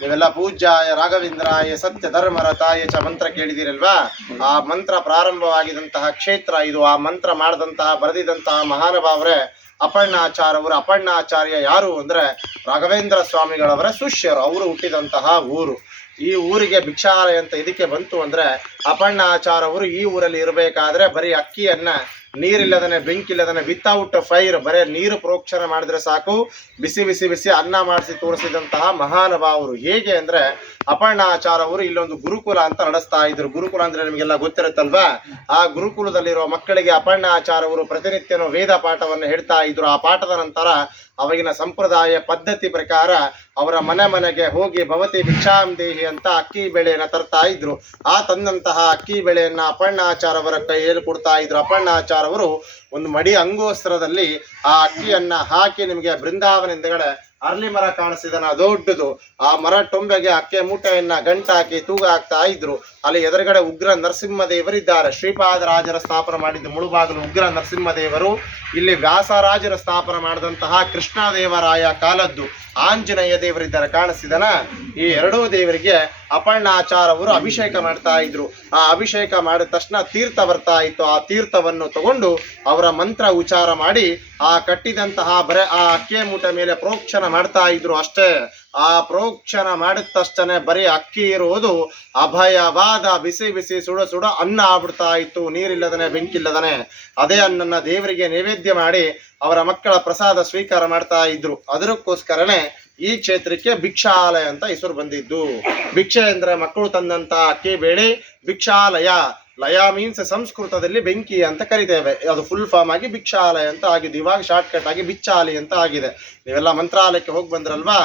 ನೀವೆಲ್ಲ ಪೂಜ್ಯಾಯ ರಾಘವೇಂದ್ರಾಯ ಸತ್ಯ ಧರ್ಮರತಾಯ ಚ ಮಂತ್ರ ಕೇಳಿದಿರಲ್ವಾ? ಆ ಮಂತ್ರ ಪ್ರಾರಂಭವಾಗಿದಂತಹ ಕ್ಷೇತ್ರ ಇದು. ಆ ಮಂತ್ರ ಮಾಡಿದಂತಹ ಬರೆದಿದಂತಹ ಮಹಾನುಭಾವರೇ ಅಪರ್ಣಾಚಾರ್ಯವರು. ಅಪರ್ಣಾಚಾರ್ಯ ಯಾರು ಅಂದ್ರೆ ರಾಘವೇಂದ್ರ ಸ್ವಾಮಿಗಳವರ ಶಿಷ್ಯರು. ಅವರು ಹುಟ್ಟಿದಂತಹ ಊರು. ಈ ಊರಿಗೆ ಭಿಕ್ಷಾಲಯ ಅಂತ ಇದಕ್ಕೆ ಬಂತು ಅಂದ್ರೆ ಅಪರ್ಣಾಚಾರ್ಯವರು ಈ ಊರಲ್ಲಿ ಇರಬೇಕಾದ್ರೆ ಬರೀ ಅಕ್ಕಿಯನ್ನ ನೀರಿಲ್ಲದನೆ ಬೆಂಕಿಲ್ಲದನೆ ವಿತೌಟ್ ಫೈರ್ ಬರೇ ನೀರು ಪ್ರೋಕ್ಷಣ ಮಾಡಿದ್ರೆ ಸಾಕು, ಬಿಸಿ ಬಿಸಿ ಬಿಸಿ ಅನ್ನ ಮಾಡಿಸಿ ತೋರಿಸಿದಂತಹ ಮಹಾನುಭಾವರು. ಹೇಗೆ ಅಂದ್ರೆ ಅಪರ್ಣಾಚಾರ್ಯವರು ಇಲ್ಲೊಂದು ಗುರುಕುಲ ಅಂತ ನಡೆಸ್ತಾ ಇದ್ರು. ಗುರುಕುಲ ಅಂದ್ರೆ ನಿಮಗೆಲ್ಲ ಗೊತ್ತಿರುತ್ತಲ್ವಾ? ಆ ಗುರುಕುಲದಲ್ಲಿರುವ ಮಕ್ಕಳಿಗೆ ಅಪರ್ಣಾಚಾರ್ಯವರು ಪ್ರತಿನಿತ್ಯನೂ ವೇದ ಪಾಠವನ್ನು ಹೇಳ್ತಾ ಇದ್ರು. ಆ ಪಾಠದ ನಂತರ ಅವಾಗಿನ ಸಂಪ್ರದಾಯ ಪದ್ಧತಿ ಪ್ರಕಾರ ಅವರ ಮನೆಗೆ ಹೋಗಿ ಭವತಿ ಭಿಕ್ಷಾಂ ದೇಹಿ ಅಂತ ಅಕ್ಕಿ ಬೆಳೆಯನ್ನ ತರ್ತಾ ಇದ್ರು. ಆ ತಂದಂತಹ ಅಕ್ಕಿ ಬೆಳೆಯನ್ನ ಅಪರ್ಣಾಚಾರ್ಯವರ ಕೈಯಲ್ಲಿ ಕೊಡ್ತಾ ಇದ್ರು. ಅಪರ್ಣಾಚಾರ್ಯವರು ಒಂದು ಮಡಿ ಅಂಗೋಸ್ತ್ರದಲ್ಲಿ ಆ ಅಕ್ಕಿಯನ್ನ ಹಾಕಿ, ನಿಮಗೆ ಬೃಂದಾವನ ಹಿಂದೆಗಡೆ ಅರ್ಲಿ ಮರ ಕಾಣಿಸಿದನ ದೊಡ್ಡದು, ಆ ಮರ ಟೊಂಬೆಗೆ ಅಕ್ಕೆ ಮೂಟೆಯನ್ನ ಗಂಟಾಕಿ ತೂಗ ಹಾಕ್ತಾ ಇದ್ರು. ಅಲ್ಲಿ ಎದುರುಗಡೆ ಉಗ್ರ ನರಸಿಂಹದೇವರಿದ್ದಾರೆ. ಶ್ರೀಪಾದರಾಜರ ಸ್ಥಾಪನೆ ಮಾಡಿದ್ದು ಮುಳುಬಾಗಿಲು ಉಗ್ರ ನರಸಿಂಹದೇವರು. ಇಲ್ಲಿ ವ್ಯಾಸರಾಜರ ಸ್ಥಾಪನೆ ಮಾಡಿದಂತಹ ಕೃಷ್ಣದೇವರಾಯ ಕಾಲದ್ದು ಆಂಜನೇಯ ದೇವರಿದ್ದಾರೆ. ಕಾಣಿಸಿದನ? ಈ ಎರಡೂ ದೇವರಿಗೆ ಅಪರ್ಣಾಚಾರ್ಯವರು ಅಭಿಷೇಕ ಮಾಡ್ತಾ ಇದ್ರು. ಆ ಅಭಿಷೇಕ ಮಾಡಿದ ತಕ್ಷಣ ತೀರ್ಥ ಬರ್ತಾ ಇತ್ತು. ಆ ತೀರ್ಥವನ್ನು ತಗೊಂಡು ಅವರ ಮಂತ್ರ ಉಚ್ಚಾರ ಮಾಡಿ ಆ ಕಟ್ಟಿದಂತಹ ಆ ಅಕ್ಕಿ ಮೂಟೆ ಮೇಲೆ ಪ್ರೋಕ್ಷಣ ಮಾಡ್ತಾ ಇದ್ರು. ಅಷ್ಟೇ. ಆ ಪ್ರೋಕ್ಷಣ ಮಾಡಿದ ತಕ್ಷಣ ಬರೀ ಅಕ್ಕಿ ಇರುವುದು ಅಭಯವಾದ ಬಿಸಿ ಬಿಸಿ ಸುಡ ಸುಡ ಅನ್ನ ಆಗ್ಬಿಡ್ತಾ ಇತ್ತು, ನೀರಿಲ್ಲದನೆ ಬೆಂಕಿಲ್ಲದನೆ. ಅದೇ ಅನ್ನನ್ನ ದೇವರಿಗೆ ನೈವೇದ್ಯ ಮಾಡಿ ಅವರ ಮಕ್ಕಳ ಪ್ರಸಾದ ಸ್ವೀಕಾರ ಮಾಡ್ತಾ ಇದ್ರು. ಅದಕ್ಕೋಸ್ಕರನೇ ಈ ಕ್ಷೇತ್ರಕ್ಕೆ ಭಿಕ್ಷಾಲಯ ಅಂತ ಹೆಸರು ಬಂದಿದ್ದು. ಭಿಕ್ಷೆ ಅಂದ್ರೆ ಮಕ್ಕಳು ತಂದಂತ ಅಕ್ಕಿ ಬೇಳೆ. ಭಿಕ್ಷಾಲಯ, ಲಯ ಮೀನ್ಸ್ ಸಂಸ್ಕೃತದಲ್ಲಿ ಬೆಂಕಿ ಅಂತ ಕರಿತೇವೆ. ಅದು ಫುಲ್ ಫಾರ್ಮ್ ಆಗಿ ಭಿಕ್ಷಾಲಯ ಅಂತ ಆಗಿದೆ. ಇವಾಗ ಶಾರ್ಟ್ ಕಟ್ ಆಗಿ ಬಿಚ್ಚಾಲಿ ಅಂತ ಆಗಿದೆ. ನೀವೆಲ್ಲ ಮಂತ್ರಾಲಯಕ್ಕೆ ಹೋಗಿ ಬಂದ್ರಲ್ವಾ?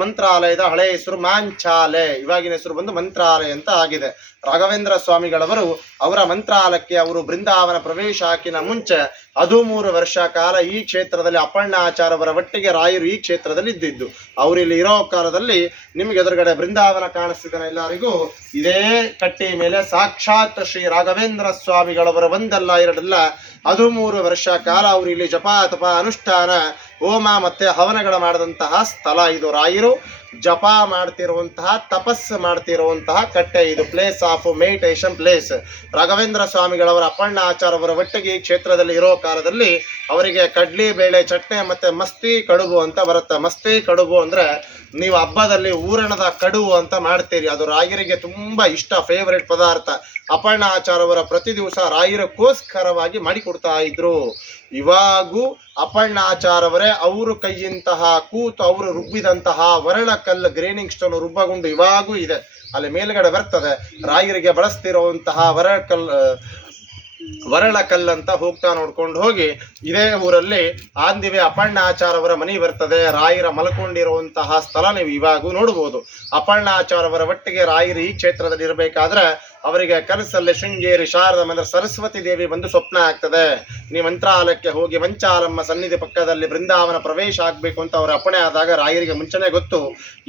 ಮಂತ್ರಾಲಯದ ಹಳೆ ಹೆಸರು ಮಾಂಚಾಲೆ, ಇವಾಗಿನ ಹೆಸರು ಬಂದು ಮಂತ್ರಾಲಯ ಅಂತ ಆಗಿದೆ. ರಾಘವೇಂದ್ರ ಸ್ವಾಮಿಗಳವರು ಅವರ ಮಂತ್ರಾಲಯಕ್ಕೆ ಅವರು ಬೃಂದಾವನ ಪ್ರವೇಶ ಹಾಕಿನ ಮುಂಚೆ 13 ವರ್ಷ ಕಾಲ ಈ ಕ್ಷೇತ್ರದಲ್ಲಿ ಅಪರ್ಣಾಚಾರ್ಯವರ ಒಟ್ಟಿಗೆ ರಾಯರು ಈ ಕ್ಷೇತ್ರದಲ್ಲಿ ಇದ್ದಿದ್ದು. ಅವರು ಇಲ್ಲಿ ಇರೋ ಕಾಲದಲ್ಲಿ ನಿಮ್ಗೆ ಎದುರುಗಡೆ ಬೃಂದಾವನ ಕಾಣಿಸ್ತಿದ್ದಾನೆ ಎಲ್ಲರಿಗೂ. ಇದೇ ಕಟ್ಟಿ ಮೇಲೆ ಸಾಕ್ಷಾತ್ ಶ್ರೀ ರಾಘವೇಂದ್ರ ಸ್ವಾಮಿಗಳವರ ಒಂದಲ್ಲ ಎರಡಲ್ಲ 13 ವರ್ಷ ಕಾಲ ಅವರು ಇಲ್ಲಿ ಜಪ ತಪ ಅನುಷ್ಠಾನ ಹೋಮ ಮತ್ತೆ ಹವನಗಳ ಮಾಡಿದಂತಹ ಸ್ಥಳ ಇದು. ರಾಯರು ಜಪ ಮಾಡ್ತಿರುವಂತಹ, ತಪಸ್ಸು ಮಾಡ್ತಿರುವಂತಹ ಕಟ್ಟೆ ಇದು. Place of meditation place. Raghavendra ಸ್ವಾಮಿಗಳವರ ಅಪರ್ಣಾಚಾರ್ಯವರ ಒಟ್ಟಿಗೆ ಈ ಕ್ಷೇತ್ರದಲ್ಲಿ ಇರೋ ಕಾಲದಲ್ಲಿ ಅವರಿಗೆ ಕಡ್ಲಿ ಬೇಳೆ ಚಟ್ನಿ ಮತ್ತೆ ಮಸ್ತಿ ಕಡುಬು ಅಂತ ಬರುತ್ತೆ. ಮಸ್ತಿ ಕಡುಬು ಅಂದ್ರೆ ನೀವು ಹಬ್ಬದಲ್ಲಿ ಊರಣದ ಕಡುಬು ಅಂತ ಮಾಡ್ತೀರಿ. ಅದು ರಾಯರಿಗೆ ತುಂಬಾ ಇಷ್ಟ, ಫೇವರೇಟ್ ಪದಾರ್ಥ. ಅಪರ್ಣಾಚಾರ್ಯವರ ಪ್ರತಿ ದಿವಸ ರಾಯರಕ್ಕೋಸ್ಕರವಾಗಿ ಮಾಡಿಕೊಡ್ತಾ ಇದ್ರು. ಇವಾಗೂ ಅಪರ್ಣಾಚಾರ್ಯವರೇ ಅವರು ಕೈಯಂತಹ ಕೂತು ಅವರು ರುಬ್ಬಿದಂತಹ ವರಳ ಕಲ್ಲು ಗ್ರೇನಿಂಗ್ ಸ್ಟೋನ್ ರುಬ್ಬಗೊಂಡು ಇವಾಗೂ ಇದೆ. ಅಲ್ಲಿ ಮೇಲ್ಗಡೆ ಬರ್ತದೆ. ರಾಯರಿಗೆ ಬಳಸ್ತಿರುವಂತಹ ವರಳ ಕಲ್ಲಂತ ಹೋಗ್ತಾ ನೋಡ್ಕೊಂಡು ಹೋಗಿ ಇದೇ ಊರಲ್ಲಿ ಆಂದಿವೆ ಅಪರ್ಣಾಚಾರ್ಯವರ ಮನೆ ಬರ್ತದೆ. ರಾಯರ ಮಲ್ಕೊಂಡಿರುವಂತಹ ಸ್ಥಳ ನೀವು ಇವಾಗೂ ನೋಡ್ಬೋದು. ಅಪರ್ಣಾಚಾರ್ಯವರ ಒಟ್ಟಿಗೆ ರಾಯರು ಈ ಕ್ಷೇತ್ರದಲ್ಲಿ ಇರಬೇಕಾದ್ರೆ ಅವರಿಗೆ ಕನಸಲ್ಲಿ ಶೃಂಗೇರಿ ಶಾರದಮ್ಮ ಅಂದ್ರೆ ಸರಸ್ವತಿ ದೇವಿ ಬಂದು ಸ್ವಪ್ನ ಆಗ್ತದೆ. ನೀವು ಮಂತ್ರಾಲಯಕ್ಕೆ ಹೋಗಿ ಮಂಚಾಲಮ್ಮ ಸನ್ನಿಧಿ ಪಕ್ಕದಲ್ಲಿ ಬೃಂದಾವನ ಪ್ರವೇಶ ಆಗ್ಬೇಕು ಅಂತ ಅವ್ರ ಅಪ್ಪಣೆ ಆದಾಗ ರಾಯರಿಗೆ ಮುಂಚೆನೆ ಗೊತ್ತು.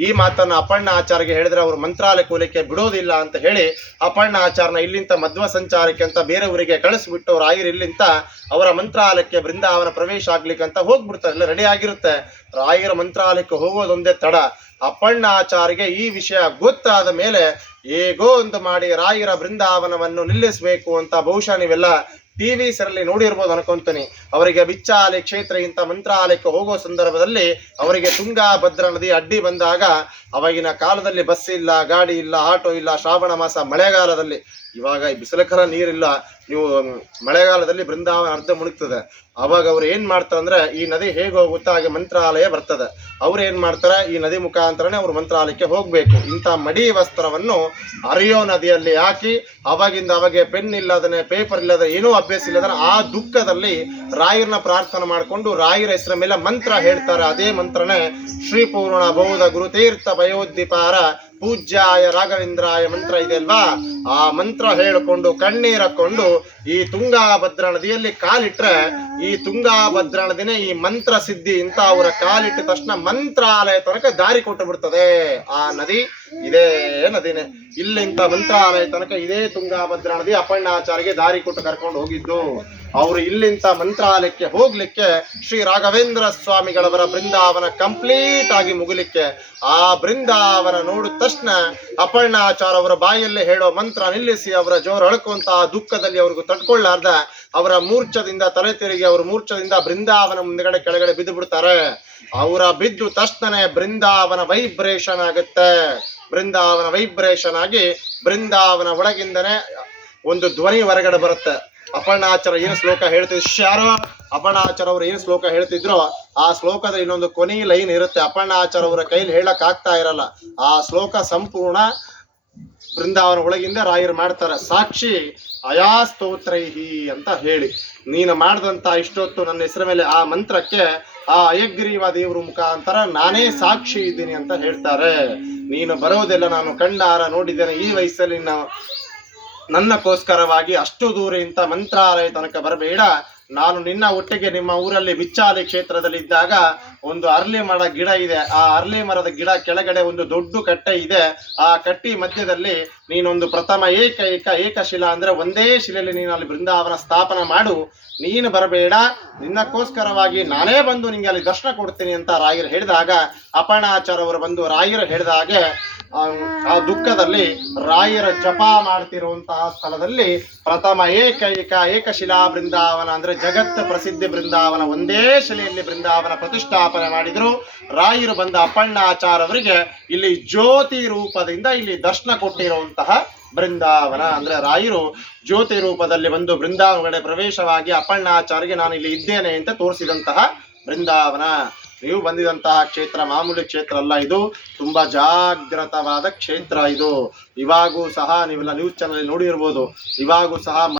ಈ ಮಾತನ್ನ ಅಪರ್ಣಾಚಾರ್ಯಗೆ ಹೇಳಿದ್ರೆ ಅವರು ಮಂತ್ರಾಲಯಕ್ಕೆ ಹೋಲಿಕ್ಕೆ ಬಿಡೋದಿಲ್ಲ ಅಂತ ಹೇಳಿ ಅಪರ್ಣಾಚಾರ್ಯನ ಇಲ್ಲಿಂದ ಮಧ್ವ ಸಂಚಾರಕ್ಕೆ ಅಂತ ಬೇರೆ ಊರಿಗೆ ಕಳಿಸ್ಬಿಟ್ಟು ರಾಯರು ಇಲ್ಲಿಂದ ಅವರ ಮಂತ್ರಾಲಯಕ್ಕೆ ಬೃಂದಾವನ ಪ್ರವೇಶ ಆಗ್ಲಿಕ್ಕಂತ ಹೋಗ್ಬಿಡ್ತಾರೆ. ಎಲ್ಲ ರೆಡಿ ಆಗಿರುತ್ತೆ. ರಾಯರ ಮಂತ್ರಾಲಯಕ್ಕೆ ಹೋಗೋದೊಂದೇ ತಡ. ಅಪರ್ಣಾಚಾರ್ಯಗೆ ಈ ವಿಷಯ ಗೊತ್ತಾದ ಮೇಲೆ ಹೇಗೋ ಒಂದು ಮಾಡಿ ರಾಯರ ಬೃಂದಾವನವನ್ನು ನಿಲ್ಲಿಸಬೇಕು ಅಂತ ಬಹುಶಃ ನೀವೆಲ್ಲ ಟಿವಿ ಸರಲ್ಲಿ ನೋಡಿರ್ಬೋದು ಅನ್ಕೊಂತೀನಿ. ಅವರಿಗೆ ಬಿಚ್ಚಾಲಿ ಕ್ಷೇತ್ರ ಇಂಥ ಮಂತ್ರಾಲಯಕ್ಕೆ ಹೋಗೋ ಸಂದರ್ಭದಲ್ಲಿ ಅವರಿಗೆ ತುಂಗಾ ಭದ್ರಾ ನದಿ ಅಡ್ಡಿ ಬಂದಾಗ, ಅವಾಗಿನ ಕಾಲದಲ್ಲಿ ಬಸ್ ಇಲ್ಲ, ಗಾಡಿ ಇಲ್ಲ, ಆಟೋ ಇಲ್ಲ, ಶ್ರಾವಣ ಮಾಸ ಮಳೆಗಾಲದಲ್ಲಿ, ಇವಾಗ ಈ ಬಿಸಿಲಕರ ನೀರಿಲ್ಲ, ನೀವು ಮಳೆಗಾಲದಲ್ಲಿ ಬೃಂದಾವನ ಅರ್ಧ ಮುಳುಗ್ತದೆ. ಅವಾಗ ಅವ್ರು ಏನ್ ಮಾಡ್ತಾರೆ ಅಂದ್ರೆ ಈ ನದಿ ಹೇಗೆ ಹೋಗುತ್ತಾ ಹಾಗೆ ಮಂತ್ರಾಲಯ ಬರ್ತದೆ. ಅವ್ರು ಏನ್ ಮಾಡ್ತಾರೆ, ಈ ನದಿ ಮುಖಾಂತರನೇ ಅವ್ರು ಮಂತ್ರಾಲಯಕ್ಕೆ ಹೋಗ್ಬೇಕು. ಇಂಥ ಮಡಿ ವಸ್ತ್ರವನ್ನು ಹರಿಯೋ ನದಿಯಲ್ಲಿ ಹಾಕಿ ಅವಾಗಿಂದ ಅವಾಗೆ ಪೆನ್ ಇಲ್ಲದನೆ, ಪೇಪರ್ ಇಲ್ಲದೆ, ಏನೂ ಅಭ್ಯಾಸ ಇಲ್ಲದನೆ ಆ ದುಃಖದಲ್ಲಿ ರಾಯರನ್ನ ಪ್ರಾರ್ಥನೆ ಮಾಡಿಕೊಂಡು ರಾಯರ ಹೆಸರ ಮೇಲೆ ಮಂತ್ರ ಹೇಳ್ತಾರೆ. ಅದೇ ಮಂತ್ರನೇ ಶ್ರೀ ಪೂರ್ಣ ಬೌದ್ಧ ಗುರುತೀರ್ಥ ಭಯೋದ್ದೀಪಾರ ಪೂಜ್ಯಾಯ ರಾಘವೇಂದ್ರಾಯ ಮಂತ್ರ ಇದೆ ಅಲ್ವಾ? ಆ ಮಂತ್ರ ಹೇಳಿಕೊಂಡು ಕಣ್ಣೀರಕೊಂಡು ಈ ತುಂಗಾಭದ್ರಾ ನದಿಯಲ್ಲಿ ಕಾಲಿಟ್ರೆ ಈ ತುಂಗಾಭದ್ರಾ ನದಿನೇ ಈ ಮಂತ್ರ ಸಿದ್ಧಿ ಅಂತ ಅವರ ಕಾಲಿಟ್ಟ ತಕ್ಷಣ ಮಂತ್ರಾಲಯ ತನಕ ದಾರಿ ಕೊಟ್ಟು ಬಿಡ್ತದೆ. ಆ ನದಿ ಇದೇ ನದಿನೇ. ಇಲ್ಲಿಂದ ಮಂತ್ರಾಲಯ ತನಕ ಇದೇ ತುಂಗಾಭದ್ರಾ ನದಿ ಅಪ್ಪಣ್ಣಾಚಾರ್ಯಗೆ ದಾರಿ ಕೊಟ್ಟು ಕರ್ಕೊಂಡು ಹೋಗಿದ್ದು. ಅವರು ಇಲ್ಲಿಂದ ಮಂತ್ರಾಲಯಕ್ಕೆ ಹೋಗ್ಲಿಕ್ಕೆ ಶ್ರೀ ರಾಘವೇಂದ್ರ ಸ್ವಾಮಿಗಳವರ ಬೃಂದಾವನ ಕಂಪ್ಲೀಟ್ ಆಗಿ ಮುಗಿಲಿಕ್ಕೆ, ಆ ಬೃಂದಾವನ ನೋಡಿದ ತಕ್ಷಣ ಅಪ್ಪಣ್ಣಾಚಾರ್ಯ ಅವರ ಬಾಯಲ್ಲೇ ಹೇಳೋ ಮಂತ್ರ ನಿಲ್ಲಿಸಿ ಅವರ ಜೋರು ಅಳ್ಕೊಂತಹ ದುಃಖದಲ್ಲಿ ಅವ್ರಿಗೂ ತಡ್ಕೊಳ್ಳಾರ್ದ ಅವರ ಮೂರ್ಛದಿಂದ ತಲೆ ತಿರುಗಿ ಅವ್ರ ಮೂರ್ಛದಿಂದ ಬೃಂದಾವನ ಮುಂದೆಗಡೆ ಕೆಳಗಡೆ ಬಿದ್ದು ಬಿಡ್ತಾರೆ. ಅವರ ಬಿದ್ದು ತಕ್ಷಣ ಬೃಂದಾವನ ವೈಬ್ರೇಷನ್ ಆಗುತ್ತೆ. ಬೃಂದಾವನ ವೈಬ್ರೇಷನ್ ಆಗಿ ಬೃಂದಾವನ ಒಳಗಿಂದನೇ ಒಂದು ಧ್ವನಿ ಹೊರಗಡೆ ಬರುತ್ತೆ. ಅಪ್ಪಣ್ಣಾಚಾರ್ಯ ಏನು ಶ್ಲೋಕ ಹೇಳ್ತಿದ್ರು, ಯಾರೋ ಅಪ್ಪಣ್ಣಾಚಾರ್ಯ ಅವರು ಏನು ಶ್ಲೋಕ ಹೇಳ್ತಿದ್ರು ಆ ಶ್ಲೋಕದ ಇನ್ನೊಂದು ಕೊನೆ ಲೈನ್ ಇರುತ್ತೆ. ಅಪ್ಪಣ್ಣಾಚಾರ್ಯ ಅವರ ಕೈಲಿ ಹೇಳಕ್ ಆಗ್ತಾ ಇರಲ್ಲ. ಆ ಶ್ಲೋಕ ಸಂಪೂರ್ಣ ಬೃಂದಾವನ ಒಳಗಿಂದ ರಾಯರು ಮಾಡ್ತಾರೆ. ಸಾಕ್ಷಿ ಅಯಾ ಸ್ತೋತ್ರೈಹಿ ಅಂತ ಹೇಳಿ, ನೀನು ಮಾಡಿದಂತ ಇಷ್ಟೊತ್ತು ನನ್ನ ಹೆಸರ ಮೇಲೆ ಆ ಮಂತ್ರಕ್ಕೆ ಆ ಅಯಗ್ರೀವ ದೇವರ ಮುಖಾಂತರ ನಾನೇ ಸಾಕ್ಷಿ ಇದ್ದೀನಿ ಅಂತ ಹೇಳ್ತಾರೆ. ನೀನು ಬರೋದೆಲ್ಲ ನಾನು ಕಣ್ಣಾರ ನೋಡಿದ್ದೇನೆ. ಈ ವಯಸ್ಸಲ್ಲಿ ನನ್ನಕ್ಕೋಸ್ಕರವಾಗಿ ಅಷ್ಟು ದೂರ ಇಂಥ ಮಂತ್ರಾಲಯ ತನಕ ಬರಬೇಡ. ನಾನು ನಿನ್ನ ಒಟ್ಟಿಗೆ ನಿಮ್ಮ ಊರಲ್ಲಿ ಬಿಚ್ಚಾಲಿ ಕ್ಷೇತ್ರದಲ್ಲಿ ಇದ್ದಾಗ ಒಂದು ಅರ್ಲಿ ಮರ ಗಿಡ ಇದೆ. ಆ ಅರ್ಲಿ ಮರದ ಗಿಡ ಕೆಳಗಡೆ ಒಂದು ದೊಡ್ಡ ಕಟ್ಟೆ ಇದೆ. ಆ ಕಟ್ಟಿ ಮಧ್ಯದಲ್ಲಿ ನೀನೊಂದು ಪ್ರಥಮ ಏಕಶಿಲಾ ಅಂದ್ರೆ ಒಂದೇ ಶಿಲೆಯಲ್ಲಿ ನೀನು ಅಲ್ಲಿ ಬೃಂದಾವನ ಸ್ಥಾಪನ ಮಾಡು. ನೀನು ಬರಬೇಡ, ನಿನ್ನಕ್ಕೋಸ್ಕರವಾಗಿ ನಾನೇ ಬಂದು ನಿಂಗೆ ಅಲ್ಲಿ ದರ್ಶನ ಕೊಡ್ತೀನಿ ಅಂತ ರಾಯರು ಹೇಳಿದಾಗ ಅಪ್ಪಣ್ಣಾಚಾರ್ಯ ಅವರು ಬಂದು ರಾಯರು ಹೇಳಿದ ಹಾಗೆ ಆ ದುಃಖದಲ್ಲಿ ರಾಯರ ಜಪ ಮಾಡ್ತಿರುವಂತಹ ಸ್ಥಳದಲ್ಲಿ ಪ್ರಥಮ ಏಕಶಿಲಾ ಬೃಂದಾವನ ಅಂದ್ರೆ ಜಗತ್ ಪ್ರಸಿದ್ಧಿ ಬೃಂದಾವನ, ಒಂದೇ ಶಿಲೆಯಲ್ಲಿ ಬೃಂದಾವನ ಪ್ರತಿಷ್ಠಾಪನೆ ಮಾಡಿದ್ರು. ರಾಯರು ಬಂದ ಅಪ್ಪಣ್ಣಾಚಾರ್ಯ ಅವರಿಗೆ ಇಲ್ಲಿ ಜ್ಯೋತಿ ರೂಪದಿಂದ ಇಲ್ಲಿ ದರ್ಶನ ಕೊಟ್ಟಿರುವಂತಹ ಬೃಂದಾವನ ಅಂದ್ರೆ ರಾಯರು ಜ್ಯೋತಿ ರೂಪದಲ್ಲಿ ಬಂದು ಬೃಂದಾವನ ಪ್ರವೇಶವಾಗಿ ಅಪ್ಪಣ್ಣಾಚಾರ್ಯಗೆ ನಾನು ಇಲ್ಲಿ ಇದ್ದೇನೆ ಅಂತ ತೋರಿಸಿದಂತಹ ಬೃಂದಾವನ. ನೀವು ಬಂದಿದಂತಹ ಕ್ಷೇತ್ರ ಮಾಮೂಲಿ ಕ್ಷೇತ್ರ ಅಲ್ಲ, ಇದು ತುಂಬಾ ಜಾಗೃತವಾದ ಕ್ಷೇತ್ರ. ಇದು ಇವಾಗೂ ಸಹ ನೀವೆಲ್ಲ ನ್ಯೂಸ್ ಚಾನಲ್ ನೋಡಿರ್ಬೋದು. ಇವಾಗೂ ಸಹ